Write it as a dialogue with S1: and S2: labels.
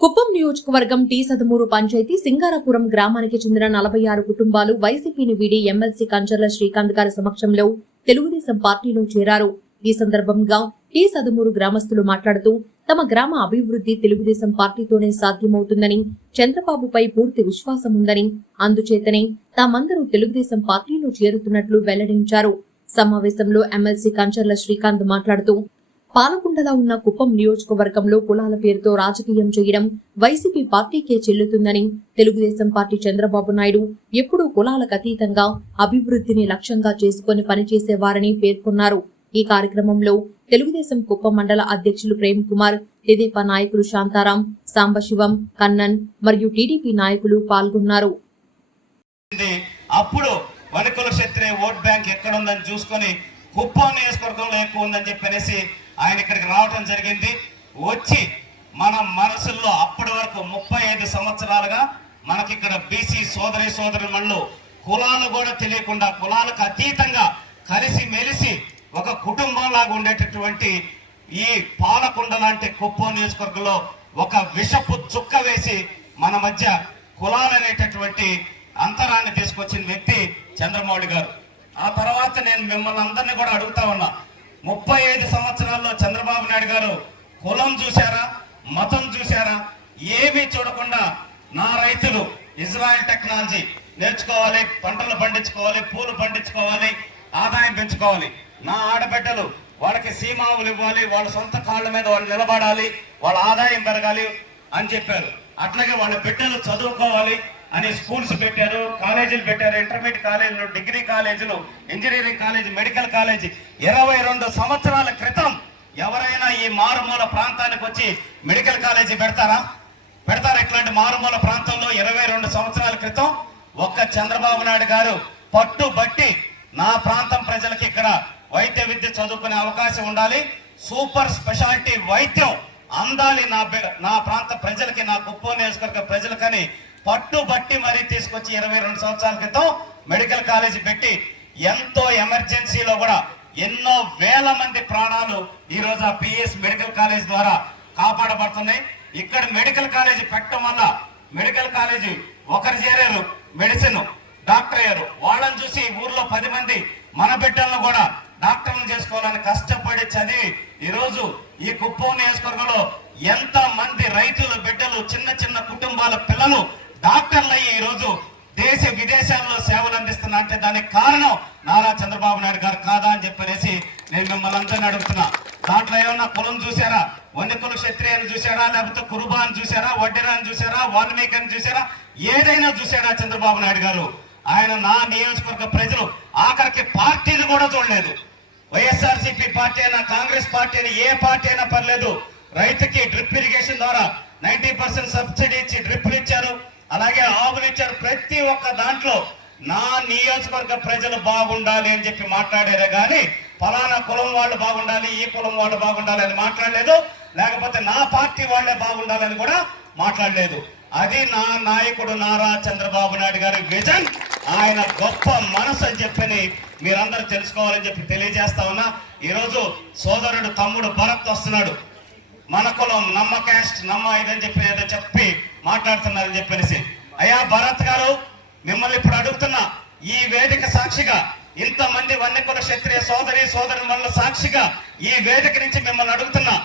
S1: కుప్పం నియోజకవర్గం టీ సదమూరు పంచాయతీ సింగారపురం గ్రామానికి చెందిన నలభై ఆరు కుటుంబాలు వైసీపీని వీడి ఎమ్మెల్సీ కంచర్ల శ్రీకాంత్ గారి సమక్షంలో తెలుగుదేశం పార్టీలో చేరారు. ఈ సందర్భంగా టీ సదమూరు గ్రామస్తులు మాట్లాడుతూ తమ గ్రామ అభివృద్ధి తెలుగుదేశం పార్టీతోనే సాధ్యమవుతుందని చంద్రబాబుపై పూర్తి విశ్వాసం ఉందని అందుచేతనే తామందరూ తెలుగుదేశం పార్టీలో చేరుతున్నట్లు వెల్లడించారు. సమావేశంలో ఎమ్మెల్సీ కంచర్ల శ్రీకాంత్ మాట్లాడుతూ పాలకుండలా ఉన్న కుప్పం నియోజకవర్గంలో కులాల పేరుతో రాజకీయం చేయడం వైసీపీ పార్టీకే చెల్లుతుందని తెలుగుదేశం పార్టీ చంద్రబాబు నాయుడు ఎప్పుడూ కులాలకు అతీతంగా అభివృద్ధిని లక్ష్యంగా చేసుకుని పనిచేసేవారని పేర్కొన్నారు. ఈ కార్యక్రమంలో తెలుగుదేశం కుప్పం మండల అధ్యక్షులు ప్రేమ్ కుమార్ తెదేపా నాయకులు శాంతారాం సాంబశివం కన్నన్ మరియు టీడీపీ నాయకులు పాల్గొన్నారు.
S2: అప్పుడు వణికుల క్షత్రియ ఓట్ బ్యాంక్ ఎక్కడ ఉందని చూసుకొని కుప్పం నియోజకవర్గంలో ఎక్కువ ఉందని చెప్పనేసి ఆయన ఇక్కడికి రావడం జరిగింది. వచ్చి మన మనసుల్లో అప్పటి వరకు ముప్పై ఐదు సంవత్సరాలుగా మనకి ఇక్కడ బీసీ సోదరి సోదరి మళ్ళు కులాలు కూడా తెలియకుండా కులాలకు అతీతంగా కలిసి మెలిసి ఒక కుటుంబం లాగా ఉండేటటువంటి ఈ పాలకొండ లాంటి కుప్పం నియోజకవర్గంలో ఒక విషపు చుక్క వేసి మన మధ్య కులాలు అనేటటువంటి అంతరాన్ని తీసుకొచ్చిన వ్యక్తి చంద్రమౌళి గారు. ఆ తర్వాత నేను మిమ్మల్ని అందరినీ కూడా అడుగుతా ఉన్నా. ముప్పై ఐదు సంవత్సరాల్లో చంద్రబాబు నాయుడు గారు కులం చూశారా మతం చూశారా ఏమీ చూడకుండా నా రైతులు ఇజ్రాయెల్ టెక్నాలజీ నేర్చుకోవాలి పంటలు పండించుకోవాలి పూలు పండించుకోవాలి ఆదాయం పెంచుకోవాలి. నా ఆడబిడ్డలు వాళ్ళకి సీమావులు ఇవ్వాలి వాళ్ళ సొంత కాళ్ళ మీద వాళ్ళు నిలబడాలి వాళ్ళ ఆదాయం పెరగాలి అని చెప్పారు. అట్లాగే వాళ్ళ బిడ్డలు చదువుకోవాలి అని స్కూల్స్ పెట్టారు కాలేజీలు పెట్టారు ఇంటర్మీడియట్ కాలేజీలు డిగ్రీ కాలేజీలు ఇంజనీరింగ్ కాలేజీ మెడికల్ కాలేజీ. ఇరవై రెండు సంవత్సరాల క్రితం ఎవరైనా ఈ మారుమూల ప్రాంతానికి వచ్చి మెడికల్ కాలేజీ పెడతారా? పెడతారా ఇట్లాంటి మారుమూల ప్రాంతంలో ఇరవై రెండు సంవత్సరాల క్రితం? ఒక్క చంద్రబాబు నాయుడు గారు పట్టుబట్టి నా ప్రాంతం ప్రజలకి ఇక్కడ వైద్య విద్య చదువుకునే అవకాశం ఉండాలి. సూపర్ స్పెషాలిటీ వైద్యం అందాలి నా నా ప్రాంత ప్రజలకి నా కుప్పం నియోజకవర్గ ప్రజలకని పట్టుబట్టి మరీ తీసుకొచ్చి ఇరవై రెండు సంవత్సరాల క్రితం మెడికల్ కాలేజీ పెట్టి ఎంతో ఎమర్జెన్సీలో కూడా ఎన్నో వేల మంది ప్రాణాలు ఈ రోజు ఆ పిఎస్ మెడికల్ కాలేజ్ ద్వారా కాపాడబడుతున్నాయి. ఇక్కడ మెడికల్ కాలేజీ పెట్టడం వల్ల మెడికల్ కాలేజీ ఒకరు చేరారు మెడిసిన్ డాక్టర్ అయ్యారు. వాళ్ళని చూసి ఊర్లో పది మంది మన బిడ్డలను కూడా డాక్టర్లు చేసుకోవాలని కష్టపడి చదివి ఈరోజు ఈ కుప్పం నియోజకవర్గంలో ఎంత మంది రైతులు బిడ్డలు చిన్న చిన్న కుటుంబాల పిల్లలు డాక్టర్లు అయ్యి ఈరోజు దేశ విదేశాల్లో సేవలు అందిస్తున్నా అంటే దానికి కారణం నారా చంద్రబాబు నాయుడు గారు కాదా అని చెప్పనేసి నేను మిమ్మల్ని అందరినీ అడుగుతున్నా. దాంట్లో ఏమన్నా కులం చూసారా వన్యకుల క్షత్రియాన్ని చూసారా లేకపోతే కురుబా అని చూసారా వడ్డెరా అని చూసారా వాల్మీకి అని చూసారా ఏదైనా చూసారా చంద్రబాబు నాయుడు గారు? ఆయన నా నియోజకవర్గ ప్రజలు ఆఖరికి పార్టీని కూడా చూడలేదు. వైఎస్ఆర్సీపీ పార్టీ అయినా కాంగ్రెస్ పార్టీ అయినా ఏ పార్టీ అయినా పర్లేదు. రైతుకి డ్రిప్ ఇరిగేషన్ ద్వారా నైన్టీ పర్సెంట్ సబ్సిడీ ఇచ్చి డ్రిప్ అలాగే ఆవులిచ్చారు ప్రతి ఒక్క దాంట్లో నా నియోజకవర్గ ప్రజలు బాగుండాలి అని చెప్పి మాట్లాడారే కానీ ఫలానా కులం వాళ్ళు బాగుండాలి ఈ కులం వాళ్ళు బాగుండాలి అని మాట్లాడలేదు. లేకపోతే నా పార్టీ వాళ్ళే బాగుండాలని కూడా మాట్లాడలేదు. అది నా నాయకుడు నారా చంద్రబాబు నాయుడు గారి విజన్. ఆయన గొప్ప మనసు అని చెప్పని మీరందరూ తెలుసుకోవాలని చెప్పి తెలియజేస్తా ఉన్నా. ఈరోజు సోదరుడు తమ్ముడు భరత్ వస్తున్నాడు. మన కులం నమ్మ క్యాస్ట్ నమ్మ ఇదని చెప్పి ఏదో చెప్పి మాట్లాడుతున్నారని చెప్పేసి. అయ్యా భరత్ గారు మిమ్మల్ని ఇప్పుడు అడుగుతున్నా ఈ వేదిక సాక్షిగా ఇంతమంది వన్యకుల క్షత్రియ సోదరి సోదరి సాక్షిగా ఈ వేదిక నుంచి మిమ్మల్ని అడుగుతున్నా